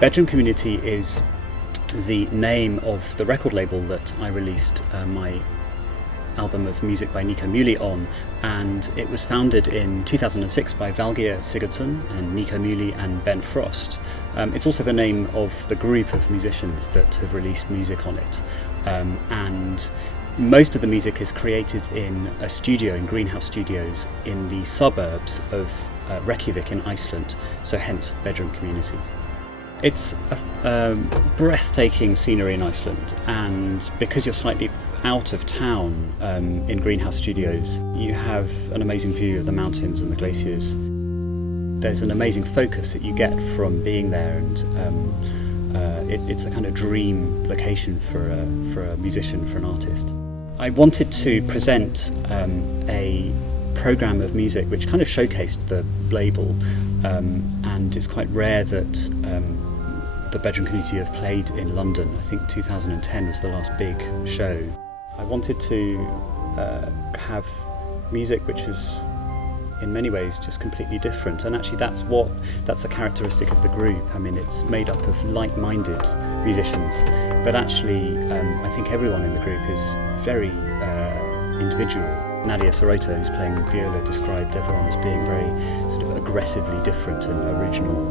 Bedroom Community is the name of the record label that I released my album of music by Nico Muhly on, and it was founded in 2006 by Valgeir Sigurdsson and Nico Muhly and Ben Frost. It's also the name of the group of musicians that have released music on it, and most of the music is created in a studio, in Greenhouse Studios, in the suburbs of Reykjavik in Iceland, so hence Bedroom Community. It's a breathtaking scenery in Iceland, and because you're slightly out of town in Greenhouse Studios, you have an amazing view of the mountains and the glaciers. There's an amazing focus that you get from being there, and it's a kind of dream location for a musician, for an artist. I wanted to present a program of music which kind of showcased the label, and it's quite rare that the Bedroom Community have played in London. I think 2010 was the last big show. I wanted to have music which was in many ways just completely different, and actually that's a characteristic of the group. I mean, it's made up of like-minded musicians, but actually I think everyone in the group is very individual. Nadia Soroto, who's playing viola, described everyone as being very sort of aggressively different and original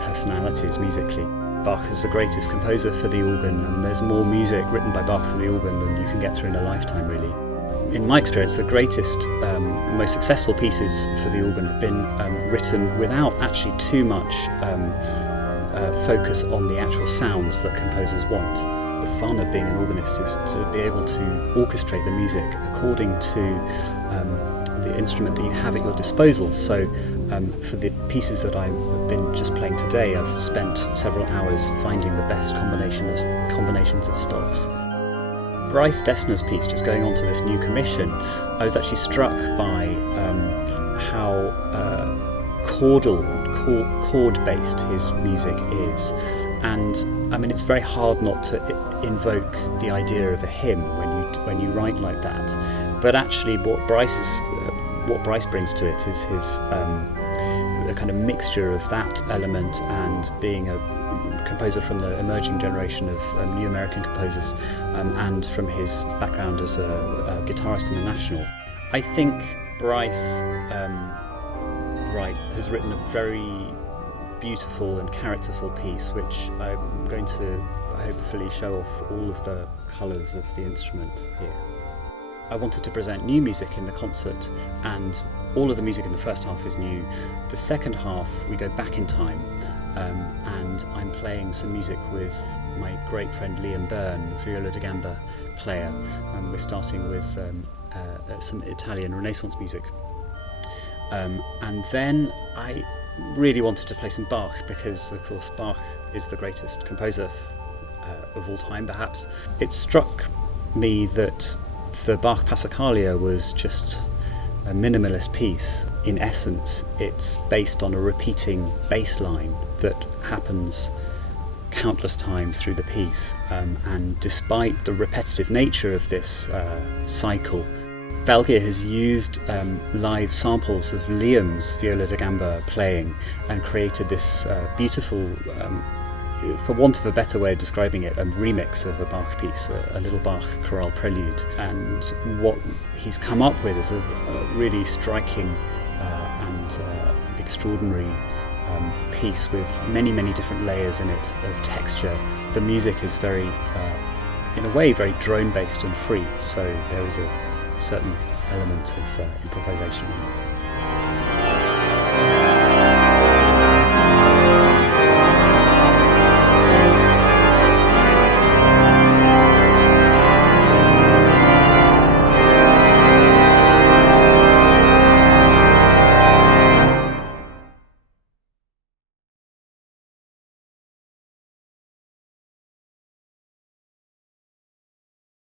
personalities musically. Bach is the greatest composer for the organ, and there's more music written by Bach for the organ than you can get through in a lifetime, really. In my experience, the greatest, most successful pieces for the organ have been written without actually too much focus on the actual sounds that composers want. The fun of being an organist is to be able to orchestrate the music according to the instrument that you have at your disposal. So for the pieces that I've been just playing today, I've spent several hours finding the best combinations of stops. Bryce Dessner's piece, just going on to this new commission, I was actually struck by how chord-based his music is. And I mean, it's very hard not to invoke the idea of a hymn when you write like that. But actually, what Bryce brings to it is his a kind of mixture of that element and being a composer from the emerging generation of new American composers, and from his background as a guitarist in the National. I think Bryce has written a very beautiful and characterful piece, which I'm going to hopefully show off all of the colours of the instrument here. I wanted to present new music in the concert, and all of the music in the first half is new. The second half we go back in time, and I'm playing some music with my great friend Liam Byrne, viola da gamba player. We're starting with some Italian Renaissance music. And then I really wanted to play some Bach, because of course Bach is the greatest composer of all time, perhaps. It struck me that the Bach Passacaglia was just a minimalist piece. In essence, it's based on a repeating bass line that happens countless times through the piece, and despite the repetitive nature of this cycle, Valgeir has used live samples of Liam's viola da gamba playing and created this beautiful, for want of a better way of describing it, a remix of a Bach piece, a little Bach chorale prelude. And what he's come up with is a really striking and extraordinary piece with many, many different layers in it of texture. The music is very, in a way, very drone-based and free, so there is a certain element of improvisation in it.